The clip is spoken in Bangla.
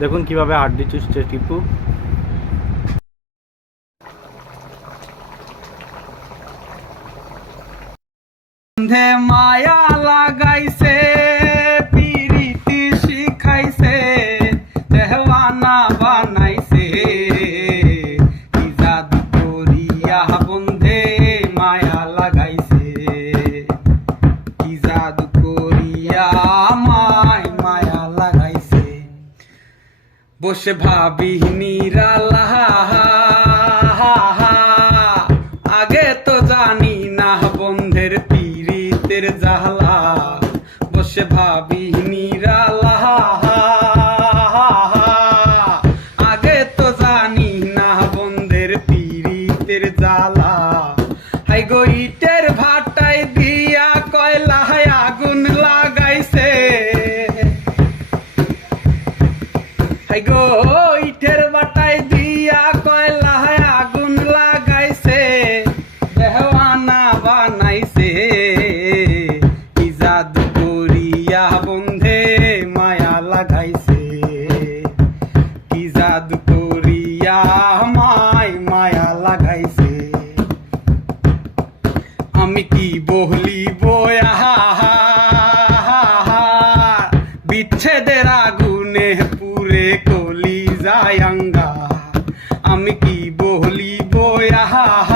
দেখুন কীভাবে হাড্ডি চুষছে টিপু। মায়া লাগাইছে পিরিতি শিখাইছে দেহওয়ানা বসে ভাবি নিরালা আগে তো জানি না বন্ধের পীড়িতের জালা বসে ভাবি নিরালা আগে তো জানি না বন্ধের পীড়িতের জালা হাই গো ইটের গো, ইটের বাটাই দিয়া কয়লায় আগুন লাগাইছে। দেহওয়ানা বানাইছে। বন্ধে মায়া লাগাইছে। কি জাদু করিয়া মায় মায়া লাগাইছে। আমি কি বহলি বয়া বিচ্ছেদের আগুনে পুরে কলি যায়াঙ্গা আমি কি বলিব আহা